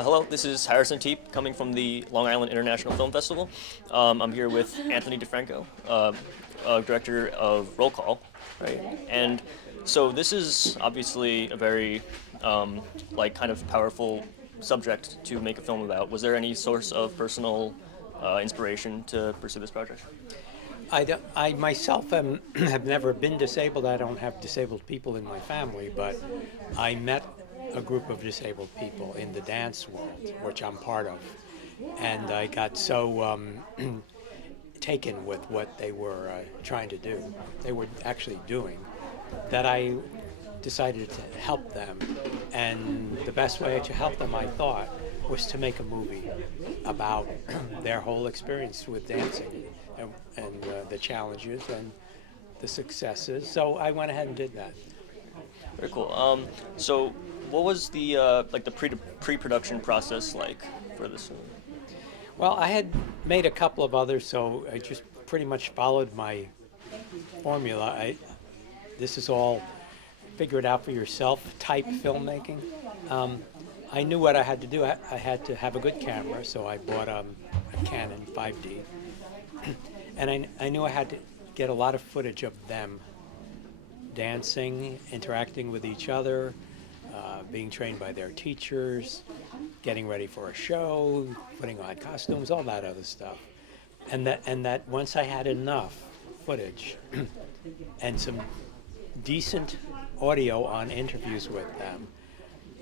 Hello, this is Harrison Teep coming from the Long Island International Film Festival. I'm here with Anthony DiFranco, director of Roll Call, right? And so this is obviously a very kind of powerful subject to make a film about. Was there any source of personal inspiration to pursue this project? I myself have never been disabled. I don't have disabled people in my family, but I met a group of disabled people in the dance world, which I'm part of. And I got so taken with what they were trying to do, they were actually doing, that I decided to help them. And the best way to help them, I thought, was to make a movie about their whole experience with dancing and the challenges and the successes. So I went ahead and did that. Very cool. So what was the pre-production process like for this film? Well, I had made a couple of others, so I just pretty much followed my formula. This is all figure it out for yourself type filmmaking. I knew what I had to do. I had to have a good camera, so I bought a Canon 5D. And I knew I had to get a lot of footage of them dancing, interacting with each other, being trained by their teachers, getting ready for a show, putting on costumes, all that other stuff. And that once I had enough footage and some decent audio on interviews with them,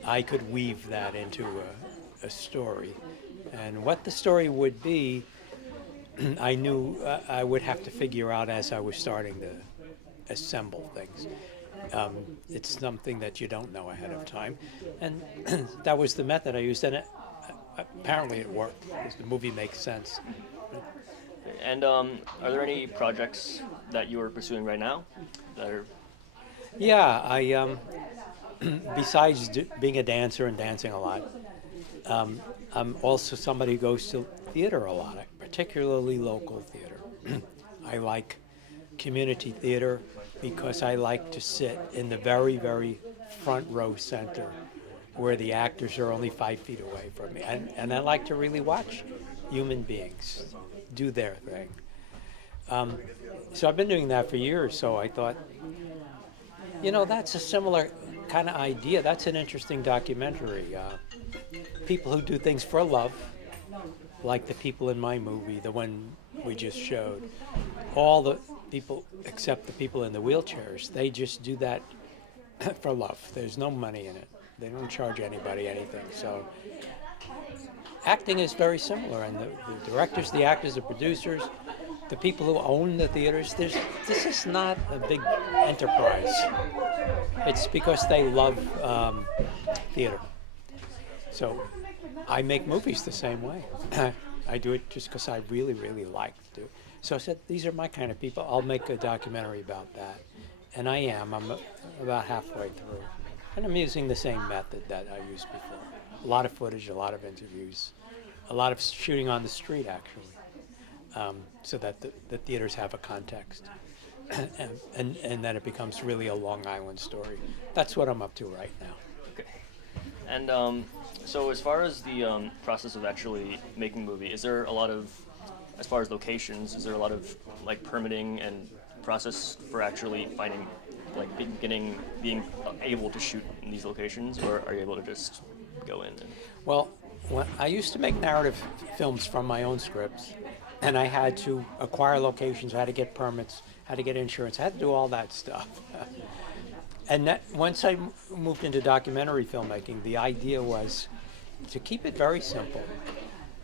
I could weave that into a story. And what the story would be, I knew I would have to figure out as I was starting to assemble things. It's something that you don't know ahead of time. And that was the method I used, and apparently it worked, because the movie makes sense. And are there any projects that you are pursuing right now that are... Yeah, I besides being a dancer and dancing a lot, I'm also somebody who goes to theater a lot, particularly local theater. I like community theater because I like to sit in the very, very front row center where the actors are only 5 feet away from me. And I like to really watch human beings do their thing. So I've been doing that for years, so I thought, that's a similar kind of idea. That's an interesting documentary. People who do things for love, like the people in my movie, the one we just showed. All the people, except the people in the wheelchairs, they just do that for love. There's no money in it. They don't charge anybody anything. So acting is very similar, and the directors, the actors, the producers, the people who own the theaters, this is not a big enterprise. It's because they love theater. So I make movies the same way. I do it just because I really, really like to do it. So I said, these are my kind of people. I'll make a documentary about that. And I am. I'm about halfway through. And I'm using the same method that I used before. A lot of footage, a lot of interviews, a lot of shooting on the street, actually, so that the theaters have a context. and that it becomes really a Long Island story. That's what I'm up to right now. Okay. And so as far as the process of actually making a movie, is there a lot of, as far as locations, is there a lot of permitting and process for actually finding, being able to shoot in these locations, or are you able to just go in? And... Well, I used to make narrative films from my own scripts, and I had to acquire locations, I had to get permits, had to get insurance, I had to do all that stuff. And once I moved into documentary filmmaking, the idea was to keep it very simple.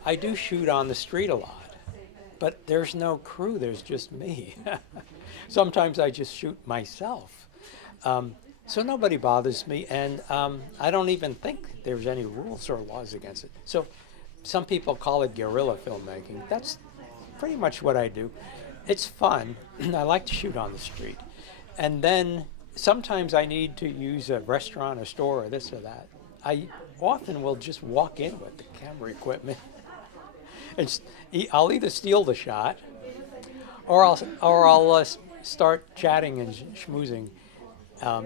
I do shoot on the street a lot, but there's no crew, there's just me. Sometimes I just shoot myself. So nobody bothers me, and I don't even think there's any rules or laws against it. So some people call it guerrilla filmmaking. That's pretty much what I do. It's fun. I like to shoot on the street. And then sometimes I need to use a restaurant, a store, or this or that. I often will just walk in with the camera equipment. I'll either steal the shot, or I'll start chatting and schmoozing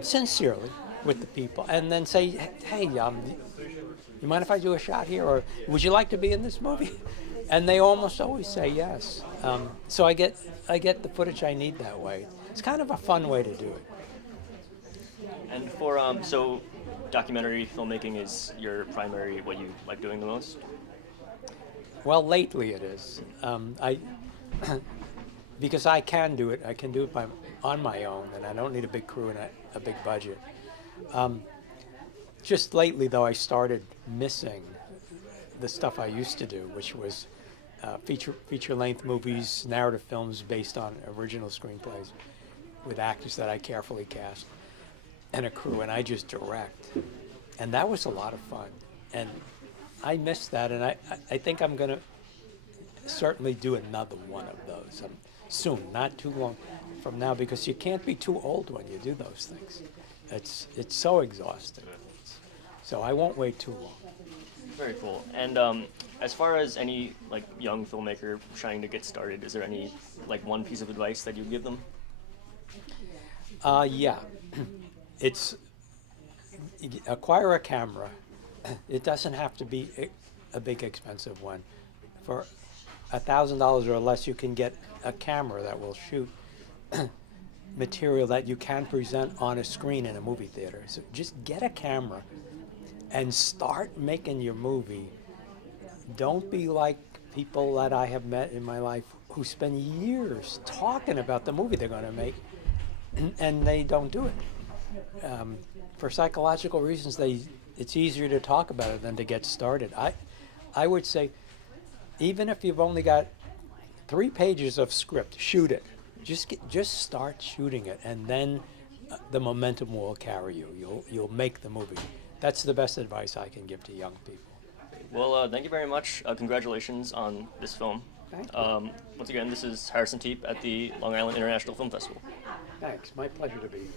sincerely with the people, and then say, hey, you mind if I do a shot here? Or would you like to be in this movie? And they almost always say yes. So I get the footage I need that way. It's kind of a fun way to do it. And for so documentary filmmaking is your primary what you like doing the most? Well, lately it is. Because I can do it. I can do it on my own, and I don't need a big crew and a big budget. Just lately, though, I started missing the stuff I used to do, which was feature-length movies, narrative films based on original screenplays with actors that I carefully cast and a crew, and I just direct. And that was a lot of fun. And I missed that, and I think I'm going to certainly do another one of those soon, not too long from now, because you can't be too old when you do those things. It's so exhausting. So I won't wait too long. Very cool. And as far as any like young filmmaker trying to get started, is there any like one piece of advice that you'd give them? Yeah, it's acquire a camera. It doesn't have to be a big expensive one. For $1,000 or less, you can get a camera that will shoot material that you can present on a screen in a movie theater. So just get a camera and start making your movie. Don't be like people that I have met in my life who spend years talking about the movie they're going to make, and they don't do it. For psychological reasons, it's easier to talk about it than to get started. I would say, even if you've only got 3 pages of script, shoot it. Just start shooting it, and then the momentum will carry you. You'll make the movie. That's the best advice I can give to young people. Well, thank you very much. Congratulations on this film. Thank you. Once again, this is Harrison Teep at the Long Island International Film Festival. Thanks. My pleasure to be here.